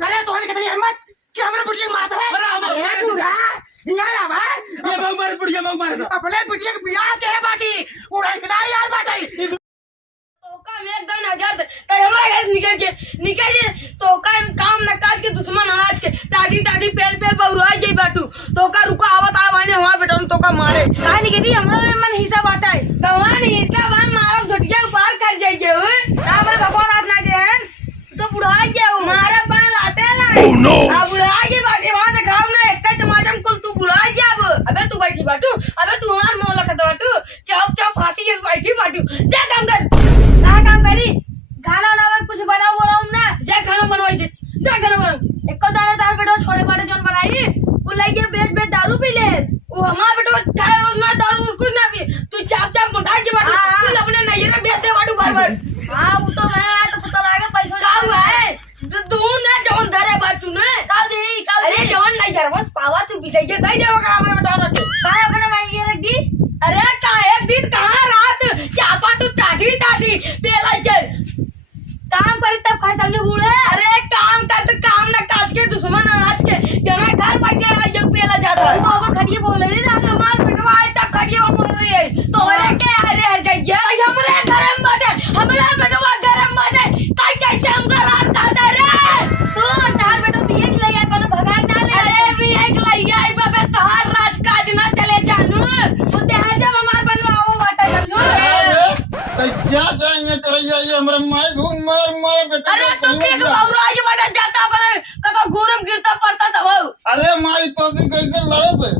करे तो कितनी हिम्मत कि हमरे बुढ़िया की माता है। अरे बूढ़ा यहाँ आवाज ये बहु मारे बुढ़िया बहु मारे अपने बुढ़िया के बियाह के है बाटी उड़ा इतना यार बाटी तो का में 2000 तय हमारे घर निकल जे तो का काम न काज के दुश्मन अनाज के टाटी टाटी पेल पेल बहुरा गई बाटू तो का रुका आवत आवाने हवा बेटा तो का मारे का निकली हमरा में मन हिस्सा बाटा है कवान हिस्सा वान मारब झटिया पार कर जाइए ओए हमरे भगवान हाथ ना दे हैं तो बुढ़ा गया हो मारे बाल लाते ना अब बुढ़ा के बाटे वहां दिखाओ ना एक टमाटम कुल तू बुढ़ा गया अब अबे तू बैठी बाटू अबे तू हमार मोला खत बाटू चप चप हाथी इस बैठी बाटू जा काम कर कहां काम करी खाना ना कुछ बनाओ बोलाऊं ना जा खाना बनवाई दे जा खाना बनाओ एको दाना तार बेटो छोड़े बाटे जोन बनाई वो लइके बेच दारू पी लेस वो हमार बेटो खाए उसना दारू कुछ ना पी तू चाप चाप मुंडा के बाटू तू अपने नैयर में बेच दे बाटू बार बार हां वो तो मैं तो पता लागे पैसा का हुआ है तू ना जोन धरे बाटू ना सादी अरे जोन नहीं कर बस पावा तू भी दे दे देवा का हमरे बेटा ना काहे अपने मांगी रख दी अरे का एक दिन कहां रात चापा तू टाटी टाटी पेला के काम करे तब खाए समझे बूढ़े अरे काम कर तो काम ना काज के दुश्मन अनाज के जमा घर बैठे आज पेला जाता है तो अपन खटिए बोल रही ना हमार बेटवा आज तक खटिए बोल रही है तो अरे के हरे हर जाइए हमरे गरम बाटे हमरे बेटवा गरम बाटे काई कैसे हम करार कर दे रे सुन तार बेटो बिये के लइया कोनो भगाई ना ले अरे बिये के लइया आई बाबे तोहार राज काज ना चले जानू वो देहा जब हमार बनवाओ बाटे समझो क्या जाएंगे करैया ये हमरा माय धूम मार मार बेटा अरे तू ठीक बाबू आज बड़ा जाता बने कतो घूरम गिरता पड़ता था वो अरे माय तो कैसे लड़े थे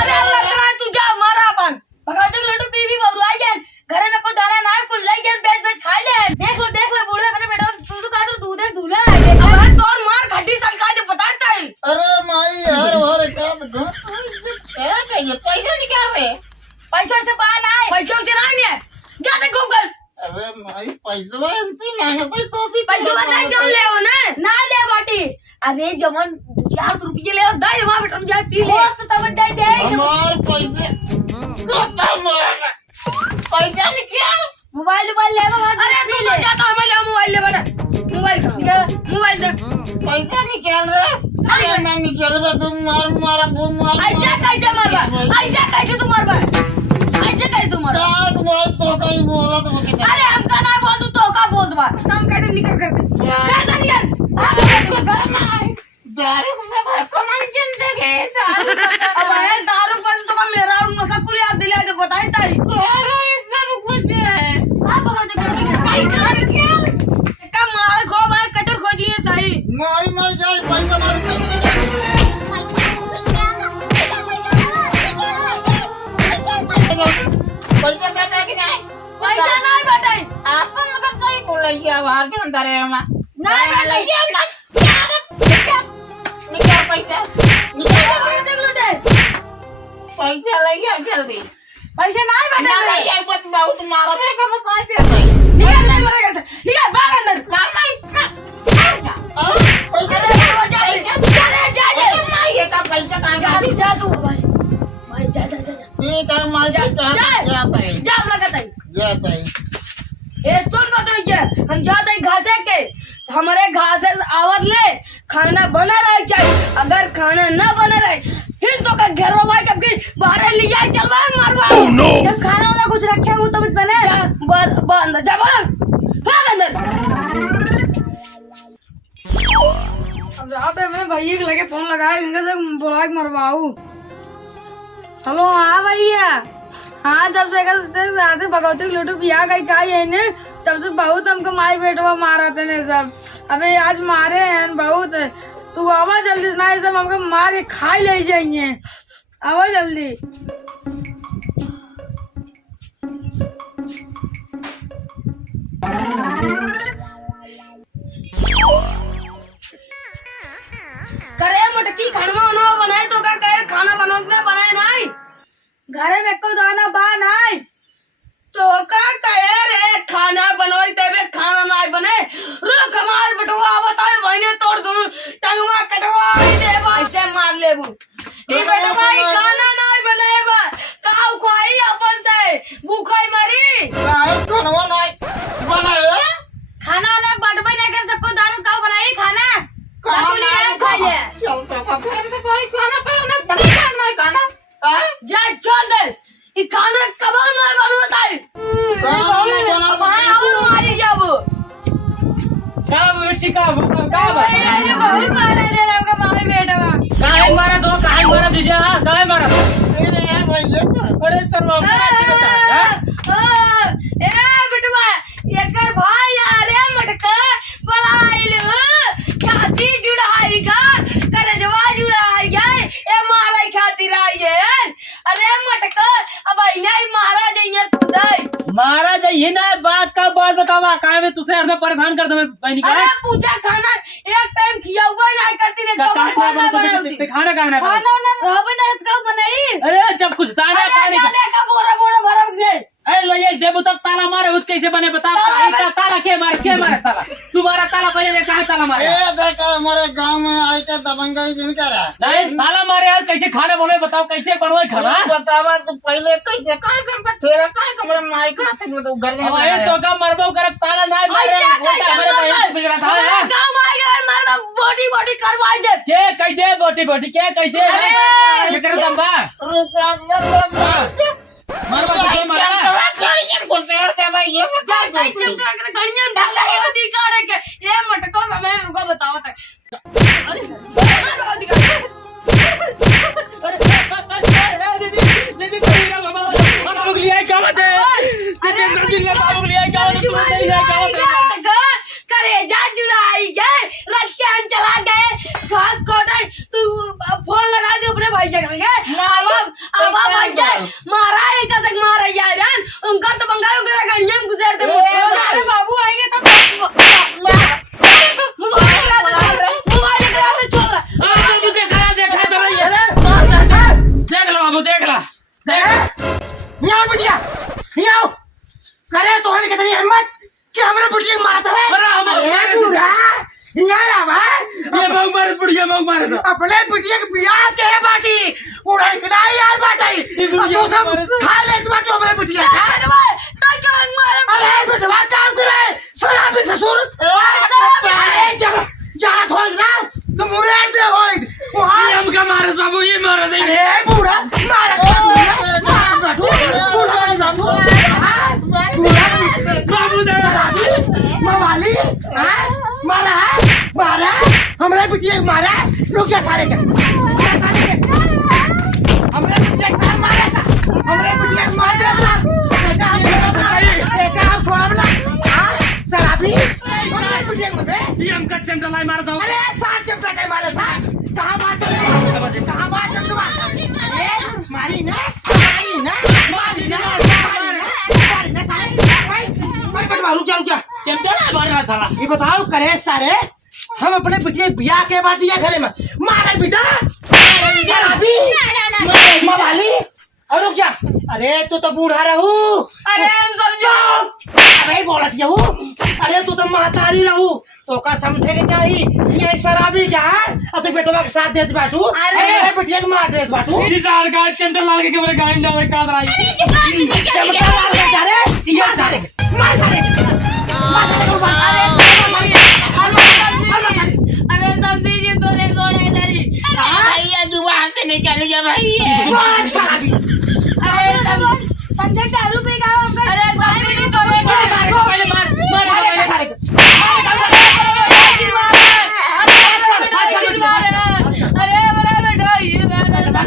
अरे लड़ना तू जा मारा अपन भगवान के लड्डू पी भी बाबू आ जाए घरे में कोई दाना ना कुछ ले गए बेच बेच खा ले देख लो बूढ़े अपने बेटा तू का तो दूध है दूल्हा अब तोर मार घटी सलका दे बताता है अरे माय यार वार का क्या कहिए पैसा निकाल रहे पैसा से बाहर आए पैसा से नहीं है जा दे घूम कर अरे माय पैसा इनसे मांगते तो पैसा नहीं जो ले हो ना ले बाटी अरे जमन 4 रुपये ले दे वहां बेटा जा पी ले तो तब दे दे हमार पैसे कोता मारा पैसा निकाल मोबाइल ले अरे तू ले जाता हमें ले मोबाइल ले बड़ा मोबाइल दे पैसा निकाल रे अरे ना निकाल बे तुम मारा तुम मार ऐसा कैसे तू मारबा ऐसे कैसे तू मार तुम्हारे तो कहीं बोला तो कितना अरे हम का ना बोल तू तो का बोल दबा हम कहते निकल कर निकल दारू में घर को नहीं जिंदगी अब है दारू पर तो का मेरा और मसा कुल याद दिला दे बताई ताई अरे ये सब कुछ है का बता दे का मार खो भाई कटर खोजी है सही मारी मार जाए पैसा मार पैसा देता कि नहीं पैसा नहीं बताई आपन मतलब सही बोल रही है बाहर से अंदर है हम नहीं लइया ना निकाल पैसा पैसा लइया जल्दी पैसा नहीं ना बताई लइया बस बहुत मारा है का बता दे निकल नहीं मरेगा निकल भाग अंदर मार नहीं अरे वो जा ये का पैसा कहां गया जा तू भाई जा ठीक है मार जाता है जा लगता है जाता है ए सुन तो ये हम जाते घासे के हमारे घासे आवाज ले खाना बना रहे चाहिए अगर खाना ना बना रहे फिर तो का घर भाई कब के बाहर ले जाए चलवा मारवा जब खाना वाला कुछ रखे हो तो बने अंदर जा बोल भाग अंदर अब आप मैं भैया के लगे फोन लगाया इनका से बोला के मरवाऊ हेलो हाँ भैया हाँ जब से भगवती लूटू बिया गई का है ने तब से बहुत हमको माई बेटवा मारा थे ने सब अबे आज मारे हैं बहुत तू आवा जल्दी ना सब हमको मार के खा ले जाएंगे आवा जल्दी करे मोटकी खाना बनाए तो का करे खाना बनाए नहीं घरे में को दाना बा नहीं तो का कहे रे खाना बनोई तेबे खाना नहीं बने रुक हमार बटवा बताए वहीने तोड़ दूं टंगवा कटवा देबा ऐसे मार लेबू ई बटवा खाना नहीं बनेबा काऊ खाई अपन से भूखाई मरी खानवा नहीं जी का बताओ का बात अरे बहुत मारा रे आपका मामे बेटा काहे मारा दो काहे मारा दीजिए काहे मारा अरे भैया तो अरे सर्व ए बिटवा एकर भाई अरे मटका बलाइल छाती जुड़ाई गा करजवा जुड़ाई गए ए मारा खातिर आई है अरे मटका अब इन्हें मारा जाइए खुदाई मारा जाइए ना बात का बात बतावा काहे में तुसे हरदम परेशान कर दे बहनी का अरे पूछा खाना एक टाइम किया हुआ नहीं करती रे कबर खाना बनाती खाना खाना खाना ना रहबे ना इसका बनाई अरे जब कुछ दाना अरे पानी जाने का बोरा बोरा भरम गए अरे लइए देबो तब ताला मारे उस कैसे बने बता ताला के मारे ताला तुम्हारा ताला पहले कहां ताला मारे ए देखा हमारे गांव में आई के दबंगई जिनका रहा नहीं ताला मारे यार कैसे खाना बोले बताओ कैसे बनवाए खाना बतावा तू पहले कैसे काय काम पर ठेरा काय कमरे माई का तू तो घर अब ये तो का मरबो कर ताला ना मारे उल्टा हमारे बहन बिगड़ा था गांव आ गया मारना बॉडी बॉडी करवाई दे के कैसे बोटी के कैसे अरे! कर दंबा रुपया मरबो के मारा गाड़ियां को तेर दे भाई ये बता दो गणियन ढाला है दिखाड़े के ये मटको का मैं रुको बताओ तक करेजा जुड़ाई गए रच के हम चला गए घास कोटे तू फोन लगा दे अपने भाई के गए अब भाई के मारा है कैसे मारा यार उनका तो बंगाल के गणियन गुजरते अरे बाबू आएंगे तो मोबाइल करा दे चल देख लो बाबू देख ला यहाँ बिटिया यहाँ करे तो होने कितनी हिम्मत कि हमारे बुढ़िया मारता है अरे बूढ़ा यहाँ आवा ये मग मारे तो अपने बिटिया के बियाह के है बाटी उड़ा खिलाई यार बाटी तू सब खा ले तू बाटो अपने बिटिया का अरे बिटवा काम करे शराबी ससुर अरे जगह खोल ना तो मुरे दे होई वहां हमका मारे बाबू ये मारे दे अरे बूढ़ा मारा बाबू दे मवाली मारा मारा हमारे बिटिया मारा रुक जा सारे के हमारे बिटिया सारे मारा सा हमारे बिटिया मारा सा देखा हम थोड़ा बना शराबी हमारे बिटिया को दे ये हमका चमटा लाई मार दो अरे सात चमटा के मारे सा कहां बात चल मारी ना रुक जा चमटा लाई मार रहा था ये बताओ करे सारे हम अपने बिटिया बियाह के बाद दिया घरे में मारे बिदा शराबी मवाली और रुक जा अरे तू तो बूढ़ा रहू अरे हम समझो अरे बोलत यहू अरे तू तो महतारी रहू तो का समझे के चाहिए ये शराबी क्या है और तू बेटवा के साथ देत बाटू अरे बिटिया के मार देत बाटू मेरी सार का चमटा लाल के कमरे गाड़ी डाल का रही चमटा मार दे जा रे ये सारे मार सारे अरे समझी जी तोरे गोड़े इधर ही भैया जुबान से निकल गया भैया मार शराबी अरे संजय दारू पी का अरे समझी जी तोरे पहले मार सारे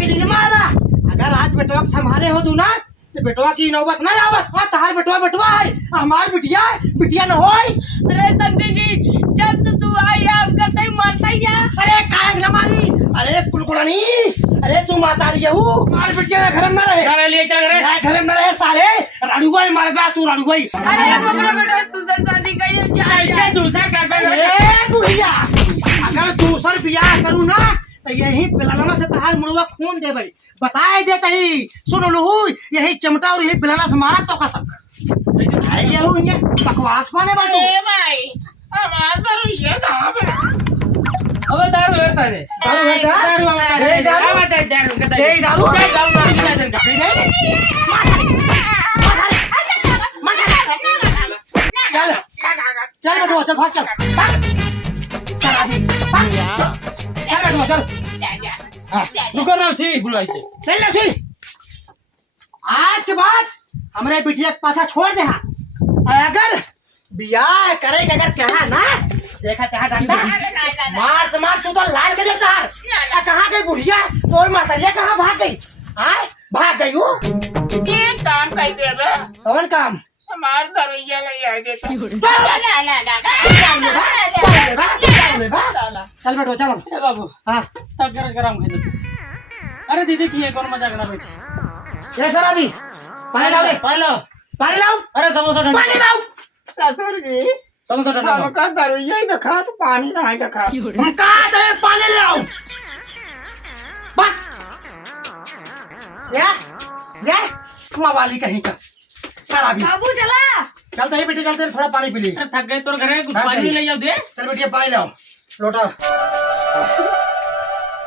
अगर आज बेटवा संभाले हो तू ना तो बेटवा की नौबत ना आवत और तहार बेटवा है हमार बिटिया न होई अरे समझी जी जब तू आई आपका सही मरता ही है अरे काहे न मारी अरे कुलकुलनी अरे तू माता रही हूँ मार बिटिया घर में न रहे करे लिए क्या करे घर में रहे सारे राडूबाई मार बा तू राडूबाई अरे अपना बेटा तू शादी कहीं कैसे दूसरा कर पे अरे बुढ़िया अगर दूसर बियाह करूँ ना तो यही पिलाना से तहार मुड़वा खून दे भाई बताए दे तही सुन लहू यही चमटा और यही पिलाना से मारा तो का सब ये हूँ ये बकवास पाने बाटू ए भाई हमारा तो ये कहां पे अबे दारू लेता है दारू है चल चल बेटवा चल भाग चल चल बेटवा चल रुको ना छी बुलाई के चल ना सी आज के बाद हमरे बिटिया के पाछा छोड़ दे अगर बियाह करे के अगर कहा ना देखा चाह डंडा मार तो मार, तू तो लाल के देखता है। कहाँ गई बुढ़िया? और मातरिया कहाँ भाग गई? आए भाग गई वो। ये काम कैसे बे? कौन काम? हमार दरैया ले आ दे। चल बैठो चलो। ए बाबू हाँ तब गरम खाई दे। अरे दीदी की है कौन मजाक ना बैठी। ये शराबी पानी लाओ रे, पानी लाओ। पानी लाओ, अरे समोसा ठंडा, पानी लाओ। ससुर जी समोसा ठंडा हम का दरैया ही दिखा तो पानी ना दिखा। हम कहा तो पानी ले आओ। बस ये मवाली कहीं का शराबी। बाबू चला। चलते ही बेटे चलते, थोड़ा पानी पी ली। अरे थक गए तोर घरे कुछ हाँ, पानी सही। ले जाओ दे। चल बेटिया पानी लाओ लोटा।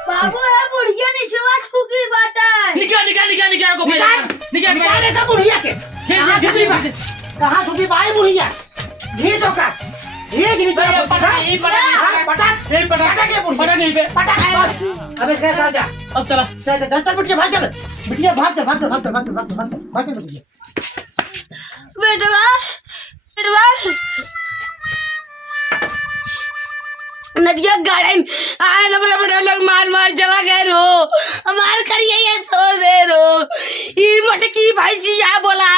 बाबू है बुढ़िया नीचे वाच कुकी बाटा है। निकाल निकाल निकाल निकाल को निकाल निकाल निकाल देता बुढ़िया के। कहाँ छुपी बा? कहाँ छुपी बाई बुढ़िया? घी तो का घी गिरी तो पटा यही पटा पटक यही पटा पटक के बुढ़िया पटा नहीं पे पटक बस। अबे कैसा जा? अब चला चल चल चल बिटिया भाग चल, बिटिया भाग चल भाग चल भाग चल भाग चल भाग चल भाग चल भाग चल बिटिया। बेटवा नदिया गार्डन आए ना बोला बेटा लोग मार मार चला गए रो हमार करिए ये तो दे रो ये मटकी भाई सी या बोला